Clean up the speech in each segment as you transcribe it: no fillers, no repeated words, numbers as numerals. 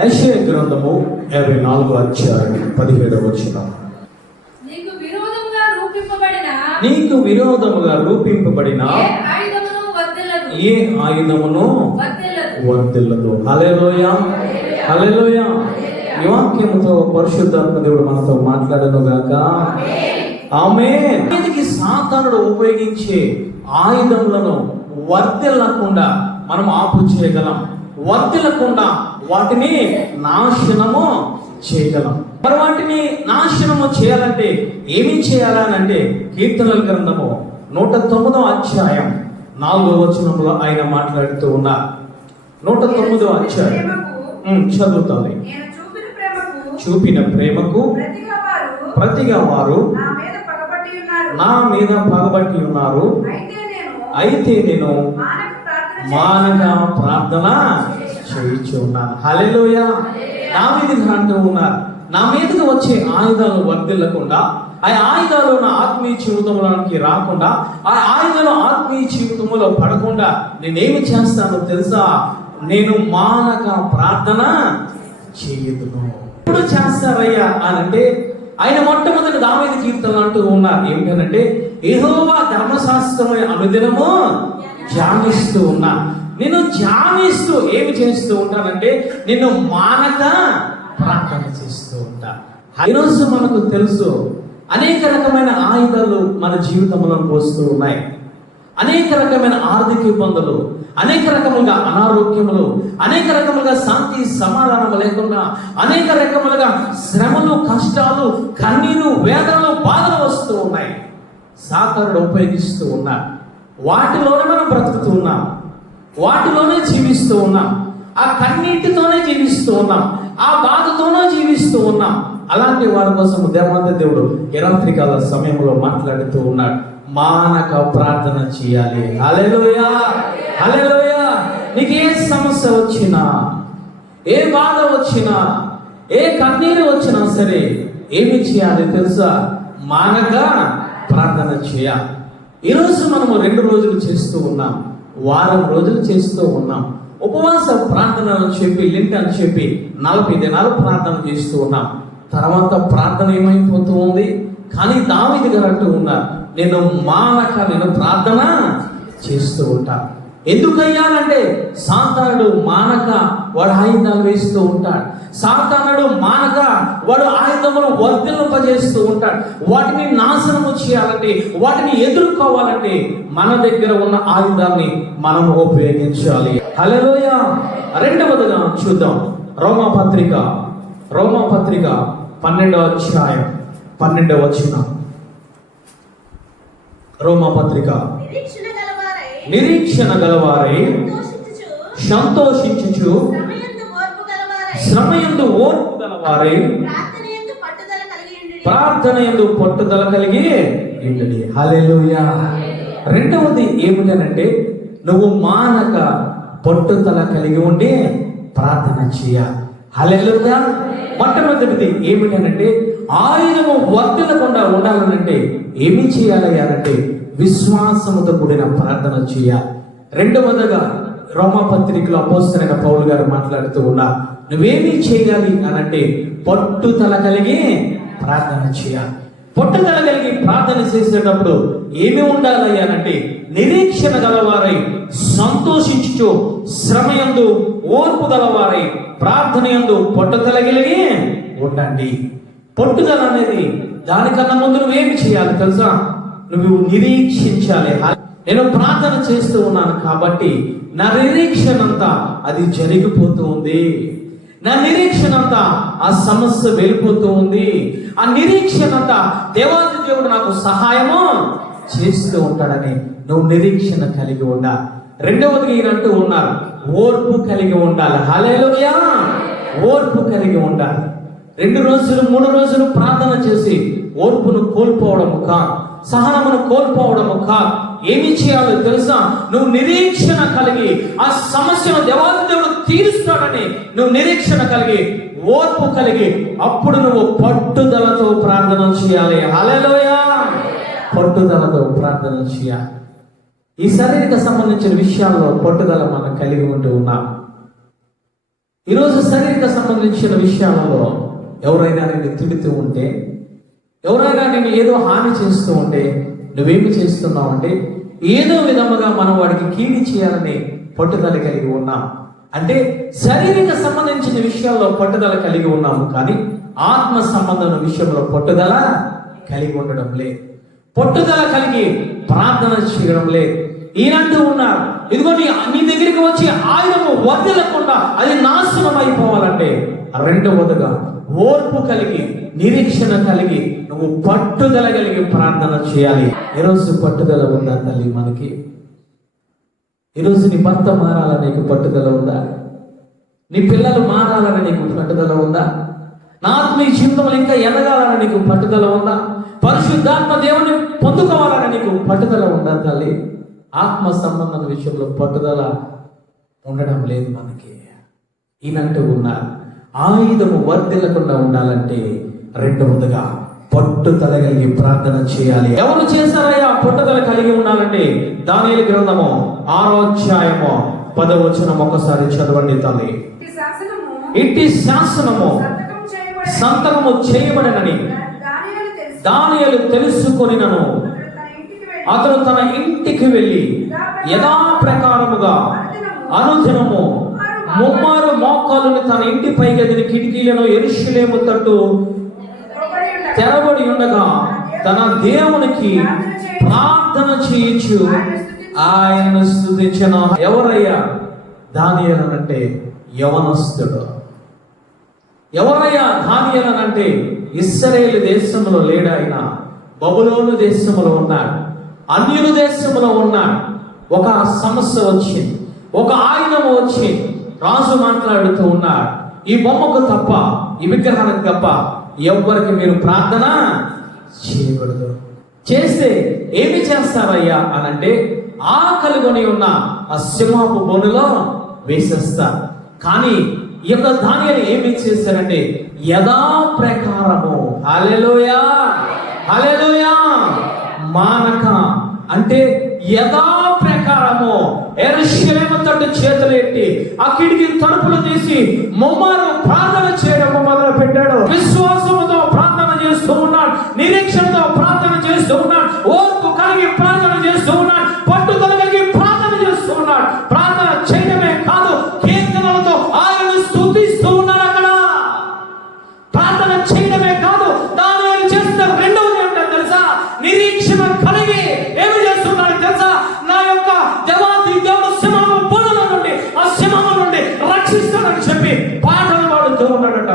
యెషయా గ్రంథము 54వ అధ్యాయం 17వ వచనం. నీకు విరోధముగా రూపింపబడిన ఏ ఆయుధమును వర్ధిల్లదు. హల్లెలూయా, హల్లెలూయా. ఈ వాక్యముతో పరిశుద్ధాత్మ దేవుడు మనతో మాట్లాడను గాక. ఆమేన్. దీనికి సాతానుడు ఉపయోగించే ఆయుధములను వర్ధిల్లకుండా మనం ఆపు చేయగలం, వర్ధిల్లకుండా వాటిని నాశనము చేయగలం. మరి వాటిని నాశనము చేయాలంటే ఏమి చేయాలనంటే కీర్తనల గ్రంథము 109వ అధ్యాయం 4వ వచనంలో ఆయన మాట్లాడుతూ ఉన్నారు. 109వ అధ్యాయం చదువుతాను. చూపిన ప్రేమకు ప్రతిగా వారు నా మీద పగబట్టి ఉన్నారు. అయితే నేను మానక ప్రార్థన చేయించి ఉన్నాను. హల్లెలూయా. దావీదు అంటూ ఉన్నారు, నా మీదకి వచ్చే ఆయుధాలు వర్ధిల్లకుండా, ఆ ఆయుధాలు నా ఆత్మీయ జీవితంలోకి రాకుండా, ఆ ఆయుధాలు ఆత్మీయ జీవితంలో పడకుండా నేనేమి చేస్తానో తెలుసా? నేను మానక ప్రార్థన చేయదును. ఎప్పుడు చేస్తారయ్యా అని అంటే ఆయన మొట్టమొదటి దావీదు కీర్తనలు అంటూ ఉన్నారు. ఏమిటంటే యెహోవా ధర్మశాస్త్రం అనుదినము ధ్యానిస్తూ ఉన్నా. నేను ధ్యానిస్తూ ఏమి చేస్తూ ఉంటానంటే నేను మానక ప్రార్థన చేస్తూ ఉంటా. ఈరోజు మనకు తెలుసు అనేక రకమైన ఆయుధాలు మన జీవితంలో వస్తూ ఉన్నాయి. అనేక రకమైన ఆర్థిక ఇబ్బందులు, అనేక రకములుగా అనారోగ్యములు, అనేక రకములుగా శాంతి సమాధానం లేకుండా, అనేక రకములుగా శ్రమలు, కష్టాలు, కన్నీరు, వేదనలు, బాధలు వస్తూ ఉన్నాయి. సాతానుడు ఉపయోగిస్తూ ఉన్నా. వాటిలోనే మనం బ్రతుకుతూ ఉన్నాం, వాటిలోనే జీవిస్తూ ఉన్నాం, ఆ కన్నీటితోనే జీవిస్తూ ఉన్నాం, ఆ బాధతోనే జీవిస్తూ ఉన్నాం. అలాంటి వారి కోసం దేవాది దేవుడు ఈ రాత్రికాల సమయంలో మాట్లాడుతూ ఉన్నాడు. మానక ప్రార్థన చేయాలి. హల్లెలూయా, హల్లెలూయా. నీకు ఏ సమస్య వచ్చినా, ఏ బాధ వచ్చినా, ఏ కన్నీరు వచ్చినా సరే ఏమి చేయాలి తెలుసా? మానక ప్రార్థన చేయాలి. ఈరోజు మనము 2 రోజులు చేస్తూ ఉన్నాం, వారం రోజులు చేస్తూ ఉన్నాం. ఉపవాస ప్రార్థన అని చెప్పి, లింట్ అని చెప్పి 40 దినాలు ప్రార్థన చేస్తూ ఉన్నాం. తర్వాత ప్రార్థన ఏమైపోతూ ఉంది. కానీ దావీదు గారు అంటూ ఉన్నారు, నేను ప్రార్థన చేస్తూ ఉంటాను. ఎందుకయ్యానంటే సాతానుడు మానక వాడు ఆయుధాలు వేస్తూ ఉంటాడు. సాతానుడు మానక వాడు ఆయుధములు వర్ధిల్లింపజేస్తూ ఉంటాడు. వాటిని నాశనము చేయాలంటే, వాటిని ఎదుర్కోవాలంటే మన దగ్గర ఉన్న ఆయుధాన్ని మనం ఉపయోగించాలి. హల్లెలూయా. రెండవదిగా చూద్దాం, రోమాపత్రిక 12వ అధ్యాయం 12వ వచనం. రోమాపత్రిక నిరీక్షణ గలవారై సంతోషించుచు శ్రమయందు ఓర్పు గలవారై ప్రార్థన యందు పట్టుదల కలిగి ఉండండి. హల్లెలూయా. రెండవది ఏమిటనంటే నువ్వు మానక పట్టుదల కలిగి ఉండి ప్రార్థన చేయాలి. హల్లెలూయా. మొట్టమొదటిది ఏమిటనంటే ఆయుధము వర్ధిల్లకుండా ఉండాలనంటే ఏమి చేయాలి అంటే విశ్వాసముతో కూడిన ప్రార్థన చేయాలి. రెండవదిగా రోమాపత్రికలో అపోస్తలుడైన పౌలు గారు మాట్లాడుతూ ఉన్నారు, నువ్వేమి చేయాలి అనంటే పట్టుదల కలిగి ప్రార్థన చేయాలి. పట్టుదల కలిగి ప్రార్థన చేసేటప్పుడు ఏమి ఉండాలి అనంటే నిరీక్షణ గలవారై సంతోషించుచు శ్రమయందు ఓర్పు గలవారై ప్రార్థన యందు పట్టుదల కలిగి ఉండండి. పట్టుదల అనేది దానికన్నా ముందు నువ్వేమి చేయాలి తెలుసా? నువ్వు నిరీక్షించాలి. నేను ప్రార్థన చేస్తూ ఉన్నాను కాబట్టి నా నిరీక్షణ అంతా అది జరిగిపోతూ ఉంది, నా నిరీక్షణ అంతా ఆ సమస్య వెళ్ళిపోతూ ఉంది, ఆ నిరీక్షణ అంతా దేవాది దేవుడు నాకు సహాయము చేస్తూ ఉంటాడని నువ్వు నిరీక్షణ కలిగి ఉండాలి. రెండవది ఈయనంటూ ఉన్నారు, ఓర్పు కలిగి ఉండాలి. హల్లెలూయా. ఓర్పు కలిగి ఉండాలి. 2 రోజులు 3 రోజులు ప్రార్థన చేసి ఓర్పును కోల్పోవడము కాదు, సహనమును కోల్పోవడము కాదు. ఏమి చేయాలో తెలుసా? నువ్వు నిరీక్షణ కలిగి ఆ సమస్యను దేవాది దేవుడు తీరుస్తాడని నువ్వు నిరీక్షణ కలిగి ఓర్పు కలిగి అప్పుడు నువ్వు పట్టుదలతో ప్రార్థన చేయాలి. హల్లెలూయా. పట్టుదలతో ప్రార్థన చేయాలి. ఈ శారీరక సంబంధించిన విషయాల్లో పట్టుదల మనం కలిగి ఉంటూ ఉన్నాం. ఈరోజు శరీరక సంబంధించిన విషయాలలో ఎవరైనా నేను తిడుతూ ఉంటే, ఎవరైనా నేను ఏదో హాని చేస్తూ ఉంటే, నువ్వేమి చేస్తున్నావు అంటే ఏదో విధముగా మనం వాడికి కీడి చేయాలని పట్టుదల కలిగి ఉన్నాం. అంటే శారీరక సంబంధించిన విషయాల్లో పట్టుదల కలిగి ఉన్నాము, కానీ ఆత్మ సంబంధమైన విషయంలో పట్టుదల కలిగి ఉండడం లేదు. పట్టుదల కలిగి ప్రార్థన చేయడం లేదు. ఈయనంటూ ఉన్నారు, ఇదిగో నీ దగ్గరికి వచ్చి ఆయుధము వర్ధిల్లకుండా అది నాశనం అయిపోవాలంటే రెండవదిగా ఓర్పు కలిగి నిరీక్షణ కలిగి నువ్వు పట్టుదల కలిగి ప్రార్థన చేయాలి. ఈరోజు పట్టుదల ఉందా తల్లి మనకి? ఈరోజు నీ భర్త మారాలని నీకు పట్టుదల ఉందా? నీ పిల్లలు మారాలని నీకు పట్టుదల ఉందా? నా ఆత్మీయ జీవితంలో ఇంకా ఎదగాలని నీకు పట్టుదల ఉందా? పరిశుద్ధాత్మ దేవుని పొందుకోవాలని నీకు పట్టుదల ఉందా తల్లి? ఆత్మ సంబంధం విషయంలో పట్టుదల ఉండడం లేదు మనకి. ఈయనంటూ ఉన్నారు, ఆయుధము వర్ధిల్లకుండా ఉండాలంటే రెండవదిగా పట్టుదల కలిగి ప్రార్థన చేయాలి. ఎవరు చేశారయ్యా పట్టుదల కలిగి ఉండాలంటే? దానియేలు గ్రంథము 6వ అధ్యాయము 10వ వచనం ఒకసారి చదవండి తల్లి. ఇట్టి శాసనము సంతకము చేయబడనని దానియేలు తెలుసుకొనినను అతడు తన ఇంటికి వెళ్ళి యథాప్రకారముగా అనుదినము ముమ్మారు మోకాలుని తన ఇంటి పై గదిని కిటికీలను యెరూషలేము తట్టు తెరబడి ఉండగా తన దేవునికి ప్రార్థన చేయించు ఆయనను స్తుతించెను. ఎవరయ్యా దానియేలు అంటే? యవనస్తుడు. ఎవరయ్యా దానియేలు అంటే? ఇశ్రాయేలు దేశంలో లేడు ఆయన, బబులోను దేశంలో ఉన్నాడు, అన్యుల దేశంలో ఉన్నాడు. ఒక సమస్య వచ్చింది, ఒక ఆయుధం వచ్చి రాజు మాట్లాడుతూ ఉన్నాడు, ఈ బొమ్మకు తప్ప, ఈ విగ్రహానికి తప్ప ఎవ్వరికి మీరు ప్రార్థన చేయకూడదు. చేస్తే ఏమి చేస్తారయ్యా అనంటే ఆకలి కొని ఉన్న ఆ సింహపు బోనులో వేసేస్తారు. కానీ ఈ యొక్క దానియేలు ఏమి చేశారంటే యథాప్రకారము, హల్లెలూయా హల్లెలూయా, మానక అంటే యథాప్రకారము యెరూషలేము తట్టు చేతులెత్తి ఆ కిటికీ తలుపులు తీసి ముమ్మారు ప్రార్థన చేయడం మొదలు పెట్టాడు. విశ్వాసముతో ప్రార్థన చేస్తూ ఉన్నాడు, నిరీక్షణతో ప్రార్థన చేస్తూ ఉన్నాడు, ఓర్పు కలిగి ప్రార్థన చేస్తూ ఉన్నాడు, పట్టుదల కలిగి ప్రార్థన చేస్తూ ఉన్నాడు. ప్రార్థన చేయడమే కాదు, కీర్తనలతో ఆయనను స్తుతిస్తూ ఉన్నాడు. అక్కడ ప్రార్థన చేయడమే కాదు, దానియేలు చేసిన రెండవది ఏంటో తెలుసా? నిరీక్షణ కలిగి ఏమి చేస్తున్నాడు తెలుసా? నా యొక్క దేవాది దేవుడు సింహము బోనుల నుండి, ఆ సింహము నుండి రక్షిస్తానని చెప్పి పాటలు పాడుతూ ఉన్నాడట.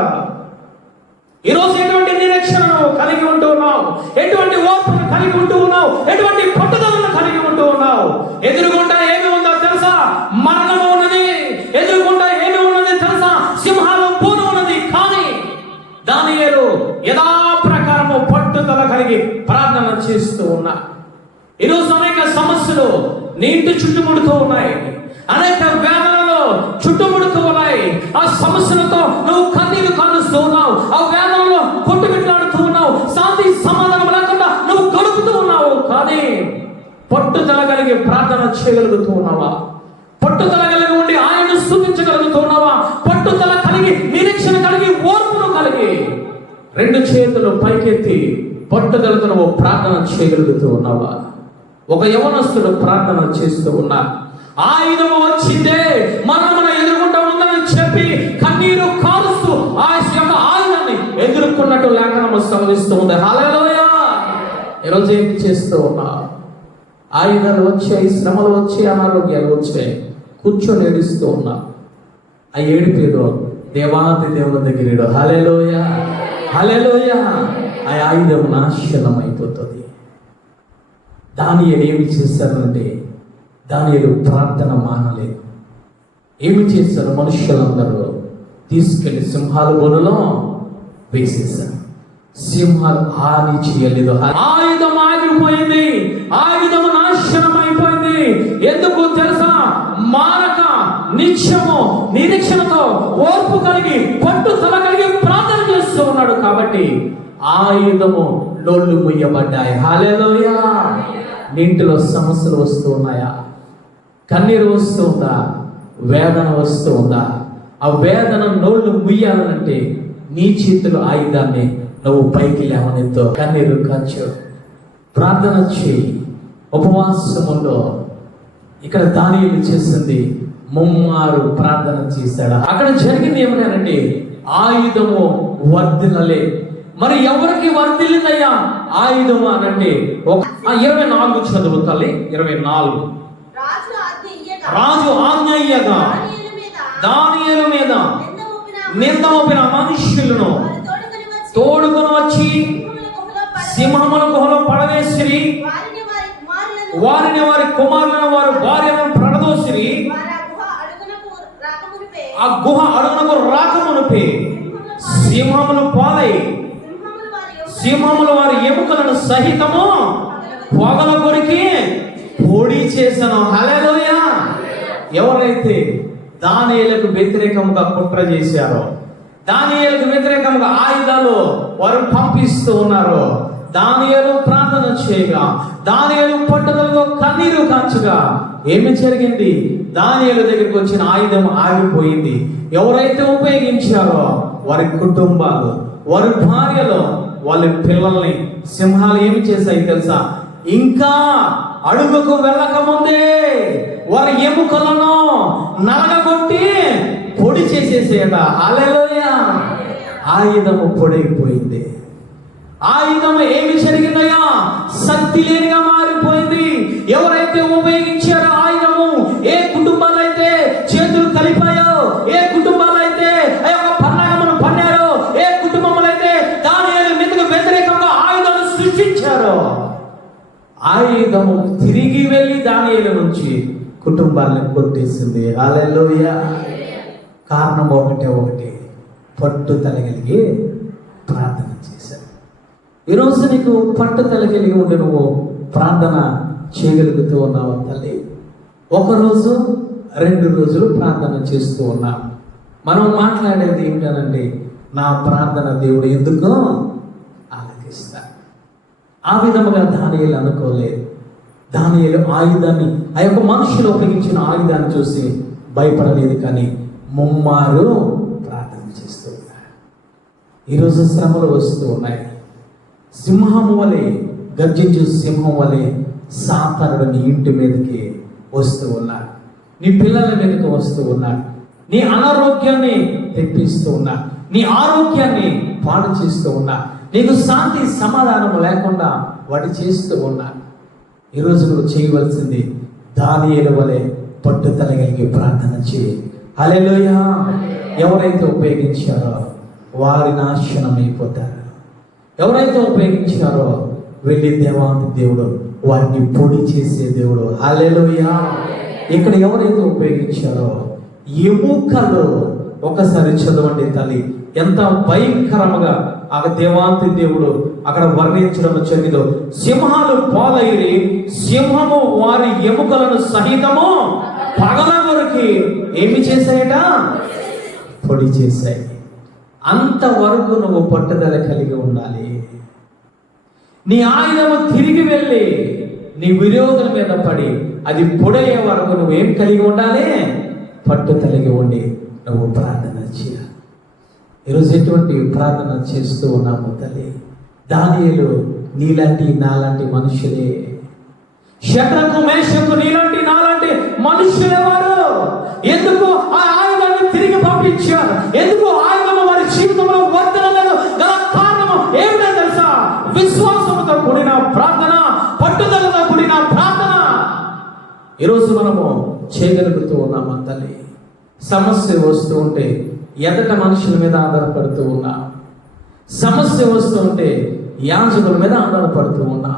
ఈరోజు ఎటువంటి నిరీక్షణను కలిగి ఉంటూ ఉన్నావు? ఎటువంటి ఓర్పును కలిగి ఉంటూ ఉన్నావు? ఎటువంటి పట్టుదలను కలిగి ఉంటూ ఉన్నావు? ఎదురుగుండా ఏమి ఉందో తెలుసా? మరణము ఉన్నది. ఎదురుగుండా ఏమి ఉన్నది తెలుసా? సింహాలు బోను ఉన్నది. కానీ దానియేలు యథాప్రకారము పట్టుదల కలిగి ప్రార్థన చేస్తూ ఉన్నా. ఈరోజు అనేక సమస్యలు నీ ఇంటి చుట్టుముడుతూ ఉన్నాయి, అనేక వేదనలు చుట్టుముడుతూ ఉన్నాయి. ఆ సమస్యలతో నువ్వు కన్నీరు కాలుస్తూ ఉన్నావు, ఆ వేదనలో కొట్టుమిట్లాడుతూ ఉన్నావు, శాంతి సమాధానం లేకుండా నువ్వు గడుపుతూ ఉన్నావు. కానీ పట్టుదల కలిగి ప్రార్థన చేయగలుగుతూ ఉన్నావా? పట్టుదల కలిగి ఉండి ఆయనను స్తుతించగలుగుతూ ఉన్నావా? పట్టుదల కలిగి నిరీక్షణ కలిగి ఓర్పును కలిగి రెండు చేతులు పైకెత్తి పట్టుదలతో నువ్వు ప్రార్థన చేయగలుగుతూ ఉన్నావా? ఒక యవనస్తుడు ప్రార్థన చేస్తూ ఉన్నా, ఆయుధము వచ్చిందే, మన ఎదుర్కొంటా ఉందని చెప్పి కన్నీరు కారుస్తూ ఆ యొక్క ఆయుధాన్ని ఎదుర్కొన్నట్టు లేఖనము శ్రమిస్తూ ఉంది. హల్లెలూయా. ఈరోజు ఏం చేస్తూ ఉన్నా? ఆయుధాలు వచ్చాయి, శ్రమలు వచ్చాయి, అనారోగ్యాలు వచ్చాయి, కూర్చొని ఏడుస్తూ ఉన్నా. ఆ ఏడుపేదో దేవాది దేవుని దగ్గర హల్లెలూయా హల్లెలూయా, ఆ ఆయుధం నాశనం అయిపోతుంది. దానియేలు ఏమి చేశారంటే, దానియేలు ప్రార్థన మానలేదు. ఏమి చేశారు? మనుషులందరూ తీసుకెళ్లి సింహాల బోనులో వేసేశారు. సింహాలు హాని చేయలేదు. ఆయుధం ఆగిపోయింది, ఆయుధము నాశనం అయిపోయింది. ఎందుకు తెలుసా? మానక నిత్యము నిరీక్షణతో ఓర్పు కలిగి పట్టుదల కలిగి ప్రార్థన చేస్తూ ఉన్నాడు. కాబట్టి ఆయుధము నోళ్ళు ముయ్యబడ్డాయి. హల్లెలూయా. నీటిలో సమస్యలు వస్తూ ఉన్నాయా? కన్నీరు వస్తూ ఉందా? వేదన వస్తూ ఉందా? ఆ వేదన నోళ్ళు ముయ్యాలనంటే నీ చేతులు ఆయుధాన్ని నువ్వు పైకి లేవనెత్తో కన్నీరు కాచు, ప్రార్థన చేయి, ఉపవాసములో. ఇక్కడ దానియేలు చేసింది ముమ్మారు ప్రార్థన చేశాడు. అక్కడ జరిగింది ఏమన్నానంటే ఆయుధము వర్ధిల్లలే. మరి ఎవరికి వర్ధిల్లిందయ్యా ఆయుధము అనంటే 24 చదువు తల్లి. 24 రాజు ఆజ్ఞ ఇయ్యగా దానియేలు మీద నింద మోపిన మనుష్యులను తోడుకొని వచ్చి సింహముల గుహలో పడవేసిరి, వారిని వారి కుమారులను వారి భార్యలను పడదోసిరి. ఆ గుహ అడుగునకు రాకమునుపే సింహములు పాలై సింహములు వారి ఎముకలను సహితము పొగల కొరికి పొడి చేసను. హల్లెలూయా. ఎవరైతే దానియేలుకు వ్యతిరేకంగా కుట్ర చేశారో, దానియేలుకు వ్యతిరేకంగా ఆయుధాలు వారు పంపిస్తూ ఉన్నారో, దానియేలు ప్రార్థన చేయగా, దానియేలు పట్టుదలతో కన్నీరు కాచగా ఏమి జరిగింది? దానియేలు దగ్గరికి వచ్చిన ఆయుధం ఆగిపోయింది. ఎవరైతే ఉపయోగించారో వారి కుటుంబాలు, వారి భార్యలు, వాళ్ళ పిల్లల్ని సింహాలు ఏమి చేశాయి తెలుసా? ఇంకా అడుగుకు వెళ్ళక ముందే వారి ఎముకలను నలగొట్టి పొడి చేసేసేట. హల్లెలూయా. ఆయుధము పొడైపోయింది. ఆయుధము ఏమి జరిగిందయ్యా? శక్తి లేనిగా మారిపోయింది. ఎవరైతే ఉపయోగించారో ఆయుధము, ఏ కుటుంబాలైతే చేతులు కలిపాయో, ఏ కుటుంబాలైతే ఆ యొక్క పన్నాగమును పన్నారో, ఏ కుటుంబములైతే దానియేలు మీదకు వ్యతిరేకంగా ఆయుధాలు సృష్టించారో, ఆయుధము తిరిగి వెళ్ళి దానియేలు నుంచి కుటుంబాలను కొట్టేసింది. హల్లెలూయా. కారణం ఒకటే, పట్టుదల కలిగి ప్రార్థన చేశారు. ఈరోజు నీకు పట్టుదల కలిగి ఉండి నువ్వు ప్రార్థన చేయగలుగుతూ ఉన్నావు తల్లి. 1 రోజు 2 రోజులు ప్రార్థన చేస్తూ ఉన్నాం. మనం మాట్లాడేది ఏమిటనంటే నా ప్రార్థన దేవుడు ఎందుకు ఆలకిస్తా. ఆ విధముగా దానియేలు అనుకోలేదు. దానియేలు ఆయుధాన్ని, ఆ యొక్క మనుషులు ఉపయోగించిన ఆయుధాన్ని చూసి భయపడలేదు, కానీ ముమ్మారు ప్రార్థన చేస్తూ ఉన్నారు. ఈరోజు శ్రమలు వస్తూ ఉన్నాయి. సింహము వలె, గర్జించు సింహం వలె సాతానుడు నీ ఇంటి మీదకి వస్తూ ఉన్నాడు, నీ పిల్లల మీదకి వస్తూ ఉన్నాడు, నీ అనారోగ్యాన్ని తెప్పిస్తూ ఉన్నా, నీ ఆరోగ్యాన్ని పాడు చేస్తూ ఉన్నా, నీకు శాంతి సమాధానం లేకుండా వాడి చేస్తూ ఉన్నా. ఈరోజు నువ్వు చేయవలసింది దానియేలు వలె పట్టుదల కలిగి ప్రార్థన చేయి. హల్లెలూయా. ఎవరైతే ఉపయోగించారో వారి నాశనం అయిపోతారు. ఎవరైతే ఉపయోగించారో వెళ్ళి దేవాది దేవుడు వారిని పొడి చేసే దేవుడు. హల్లెలూయా. ఇక్కడ ఎవరైతే ఉపయోగించారో ఎముకలు, ఒకసారి చదవండి తల్లి, ఎంత భయంకరముగా ఆ దేవాంతి దేవుడు అక్కడ వర్ణించడం జరిగిందో. సింహాలు పాలైరి, సింహము వారి ఎముకలను సహితము పగలగొరికి ఏమి చేశాయట? పొడి చేశాయి. అంతవరకు నువ్వు పట్టుదల కలిగి ఉండాలి. నీ ఆయుధము తిరిగి వెళ్ళి నీ విరోధుల మీద పడి అది పొడయ్యే వరకు నువ్వేం కలిగి ఉండాలి? పట్టుదలగి ఉండి నువ్వు ప్రార్థన చేయాలి. ఈరోజు ఎటువంటి ప్రార్థన చేస్తూ ఉన్నాము తల్లి? దానియేలు నీలాంటి నాలాంటి మనుషులే. శద్రకు మేషకు నీలాంటి నాలాంటి మనుషులే వారు. ఎందుకు ఆ ఆయుధాన్ని తిరిగి పంపించారు? ఎందుకు ఆయుధము వారి జీవితంలో వర్ధనలేదు? గల కారణము ఏమిటో తెలుసా? విశ్వాసముతో కూడిన ప్రార్థన, పట్టుదలతో కూడిన ప్రార్థన. ఈరోజు మనము చేయగలుగుతూ ఉన్నామా తల్లి? సమస్య వస్తూ ఉంటే ఎదట మనుషుల మీద ఆధారపడుతూ ఉన్నా, సమస్య వస్తూ ఉంటే యాజకుల మీద ఆధారపడుతూ ఉన్నా.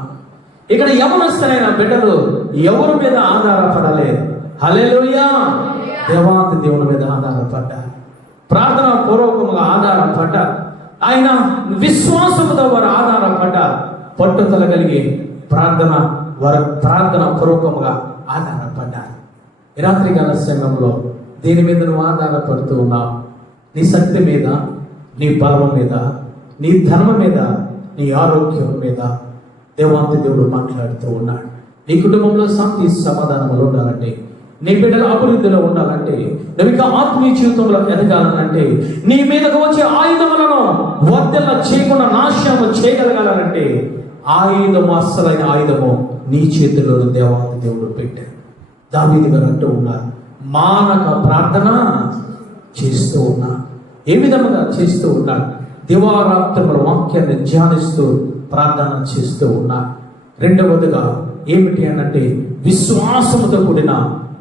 ఇక్కడ యవనస్తులైన బిడ్డలు ఎవరి మీద ఆధారపడలేదు. హల్లెలూయా. దేవాతి దేవుని మీద ఆధారపడ్డారు, ప్రార్థన పూర్వకంగా ఆధారపడ్డారు, ఆయన విశ్వాసముతో వారు ఆధారపడ్డారు, పట్టుదల కలిగి ప్రార్థన పూర్వకంగా ఆధారపడ్డారు. ఈ రాత్రికాల సమయంలో దేని మీద నువ్వు ఆధారపడుతూ ఉన్నావు? నీ శక్తి మీద, నీ బలం మీద, నీ ధర్మం మీద, నీ ఆరోగ్యం మీద దేవాంతి దేవుడు మాట్లాడుతూ ఉన్నాడు. నీ కుటుంబంలో శాంతి సమాధానములు ఉండాలంటే నీ బిడ్డల అభివృద్ధిలో ఉండాలంటే, నువ్వు ఇంకా ఆత్మీయ జీవితంలో ఎదగాలంటే, నీ మీదకు వచ్చే ఆయుధములను వర్ధల చేయకుండా నాశనం చేయగలగాలంటే, ఆయుధము, అస్సలైన ఆయుధము నీ చేతిలో దేవాది దేవుడు పెట్టాడు. దావీదు గారు అంటూ ఉన్నారు, మానక ప్రార్థన చేస్తూ ఉన్నా. ఏ విధముగా చేస్తూ ఉన్నారు? దివారాత్రుల వాక్యాన్ని ధ్యానిస్తూ ప్రార్థన చేస్తూ ఉన్నా. రెండవదిగా ఏమిటి అనంటే, విశ్వాసముతో కూడిన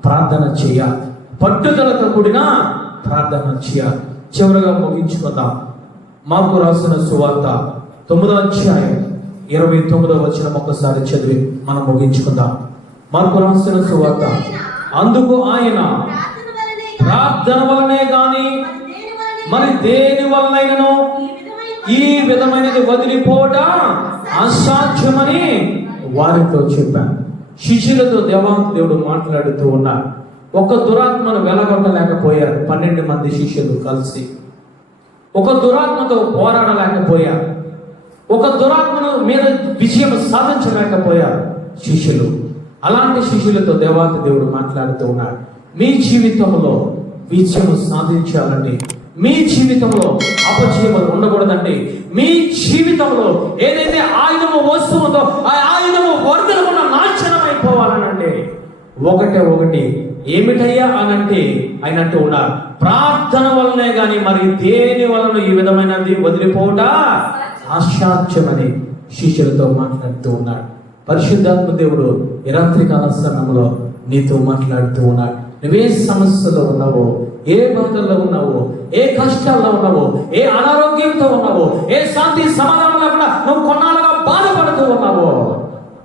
ప్రార్థన చేయాలి, పట్టుదలతో కూడిన ప్రార్థన చేయాలి. చివరగా ముగించుకుందాం. మార్కు రాసిన సువార్త 9వ అధ్యాయం 29వ వచనం ఒక్కసారి చదివి మనం ముగించుకుందాం. మార్కు రాసిన సువార్త, అందుకు ఆయన ప్రార్థన వలనే గాని మరి దేని వలనైనను ఈ విధమైనది వదిలిపోవట అసాధ్యమని వారితో చెప్పాను. శిష్యులతో దేవాంత దేవుడు మాట్లాడుతూ ఉన్నారు. ఒక దురాత్మను వెలగొట్టలేకపోయారు 12 మంది శిష్యులు కలిసి. ఒక దురాత్మతో పోరాడలేకపోయారు. ఒక దురాత్మను మీద విజయం సాధించలేకపోయారు శిష్యులు. అలాంటి శిష్యులతో దేవాంత దేవుడు మాట్లాడుతూ ఉన్నాడు. మీ జీవితంలో విజయం సాధించాలండి, మీ జీవితంలో అపజయములు ఉండకూడదండి. మీ జీవితంలో ఏదైతే ఆయుధము వస్తుందో ఆ ఆయుధము వర్ధనకుండా నాశనమైపోవాలనండి. ఒకటి ఏమిటయ్యా అనంటే ఆయన అంటూ ఉన్నారు, ప్రార్థన వల్లనే గాని మరి దేని వలన ఈ విధమైనది వదిలిపోవట అసాధ్యమని శిష్యులతో మాట్లాడుతూ ఉన్నాడు. పరిశుద్ధాత్మ దేవుడు ఈ రాత్రికాల సమయంలో నీతో మాట్లాడుతూ ఉన్నాడు. నువ్వే సమస్యలో ఉన్నావో, ఏ బాధల్లో ఉన్నావో, ఏ కష్టాల్లో ఉన్నావో, ఏ అనారోగ్యంతో ఉన్నావో, ఏ శాంతి సమాధానం లేకుండా నువ్వు కొన్నాళ్ళుగా బాధపడుతూ ఉన్నావో,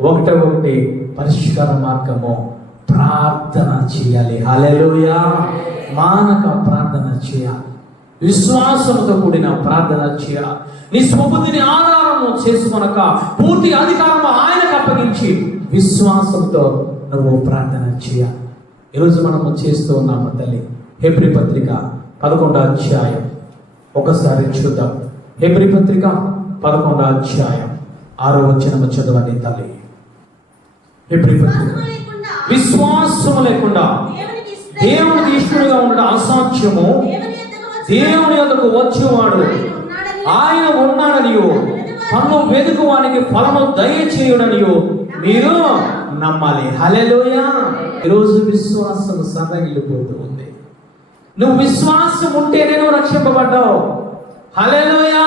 ఒకటి పరిష్కార మార్గము ప్రార్థన చేయాలి. హల్లెలూయా. మానక ప్రార్థన చేయాలి, విశ్వాసంతో కూడిన ప్రార్థన చేయాలి. నీ స్వబుద్ధిని ఆధారము చేసుకొనక పూర్తి అధికారము ఆయనకు అప్పగించి విశ్వాసంతో నువ్వు ప్రార్థన చేయాలి. ఈరోజు మనము చేస్తూ ఉన్నాము తల్లి. హెబ్రీ పత్రిక 11వ అధ్యాయం ఒకసారి చూద్దాం. హెబ్రీ పత్రిక 11వ అధ్యాయం 6వ వచనము చదవండి తల్లి. హెబ్రీ పత్రిక, విశ్వాసము లేకుండా దేవునికి ఇష్టడుగా ఉండడం అసాధ్యము. దేవుని యొద్దకు వచ్చేవాడు ఆయన ఉన్నాడనియో తను వెదుకువానికి ఫలము దయచేయుడనియో మీరు నమ్మాలి. హల్లెలూయా. ఈరోజు విశ్వాసం సన్నగిల్లిపోతూ ఉంది. నువ్వు విశ్వాసం ఉంటేనే నువ్వు రక్షింపబడ్డావు. హల్లెలూయా.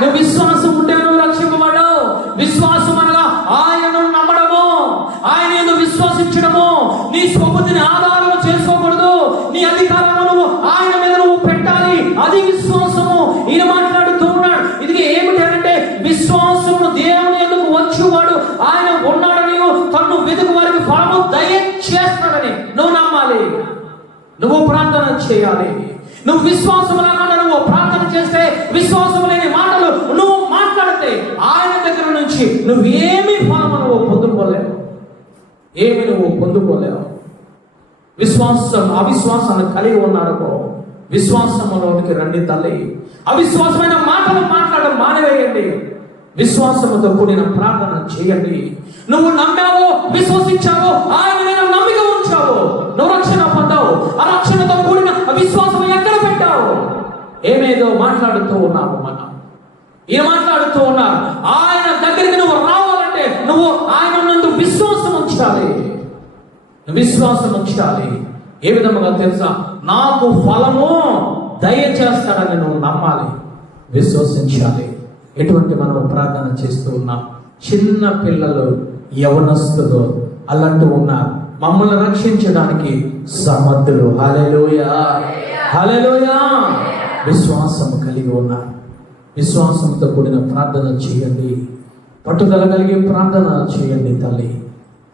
నువ్వు విశ్వాసం ఉంటే నువ్వు రక్షింపబడ్డావు. విశ్వాసం అనగా ఆయనను నమ్మడము, ఆయన యందు విశ్వసించడము. నీ స్వబుద్ధిని ఆధారం చేసుకోకూడదు. నీ అధికారము నువ్వు ఆయన మీద నువ్వు పెట్టాలి. అది విశ్వాసము. ఈయన మాట్లాడుతూ ఉన్నాడు. ఇది ఏమిటి అంటే, విశ్వాసము దేవుని యందుకు వచ్చేవాడు ఆయన ఉన్నాడని, తను వెతుకు వారికి ఫలము దయచేస్తాడని నువ్వు నమ్మాలి. నువ్వు ప్రార్థన చేయాలి. నువ్వు విశ్వాసం లేకుండా నువ్వు ప్రార్థన చేస్తే, విశ్వాసం లేని మాటలు నువ్వు మాట్లాడితే ఆయన దగ్గర నుంచి నువ్వేమి ఫలము నువ్వు పొందుకోలేవు. ఏమి నువ్వు పొందుకోలేవు. విశ్వాసం అవిశ్వాసాన్ని కలిగి ఉన్నారో విశ్వాసంలోనికి రండి తల్లి. అవిశ్వాసమైన మాటలు మాట్లాడడం మానివేయండి. విశ్వాసముతో కూడిన ప్రార్థన చేయండి. నువ్వు నమ్మావు, విశ్వసించావు, ఆయన మీద నమ్మిక ఉంచావు, నువ్వు రక్షణ పొందావు. ఆ రక్షణతో కూడిన విశ్వాసం ఎక్కడ పెట్టావు? ఏమేదో మాట్లాడుతూ ఉన్నావు. మనం ఈయన మాట్లాడుతూ ఉన్నారు, ఆయన దగ్గరికి నువ్వు రావాలంటే నువ్వు ఆయన నందు విశ్వాసం ఉంచాలి. విశ్వాసం ఉంచాలి. ఏ విధముగా తెలుసా? నాకు ఫలము దయచేస్తాడని నువ్వు నమ్మాలి, విశ్వసించాలి. ఎటువంటి మనం ప్రార్థన చేస్తూ ఉన్నాం. చిన్న పిల్లలు, యవనస్తులు అలాంటి ఉన్నారు. మమ్మల్ని రక్షించడానికి సమర్థులు. హల్లెలూయా, హల్లెలూయా. విశ్వాసము కలిగి ఉన్నారు. విశ్వాసంతో కూడిన ప్రార్థన చేయండి. పట్టుదల కలిగి ప్రార్థన చేయండి తల్లి.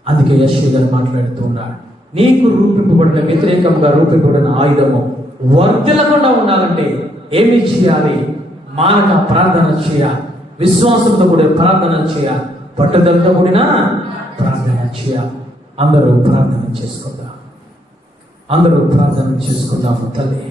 అందుకే యెషయా గారు మాట్లాడుతూ ఉన్నాడు, నీకు రూపింపబడిన వ్యతిరేకంగా రూపింపబడిన ఆయుధము వర్ధిల్లకుండా ఉండాలంటే ఏమి చేయాలి? మానక ప్రార్థన చేయాలి, విశ్వాసంతో కూడిన ప్రార్థన చేయాలి, పట్టుదలతో కూడిన ప్రార్థన చేయాలి. అందరూ ప్రార్థన చేసుకుందాం. అందరూ ప్రార్థన చేసుకుందాము తల్లి.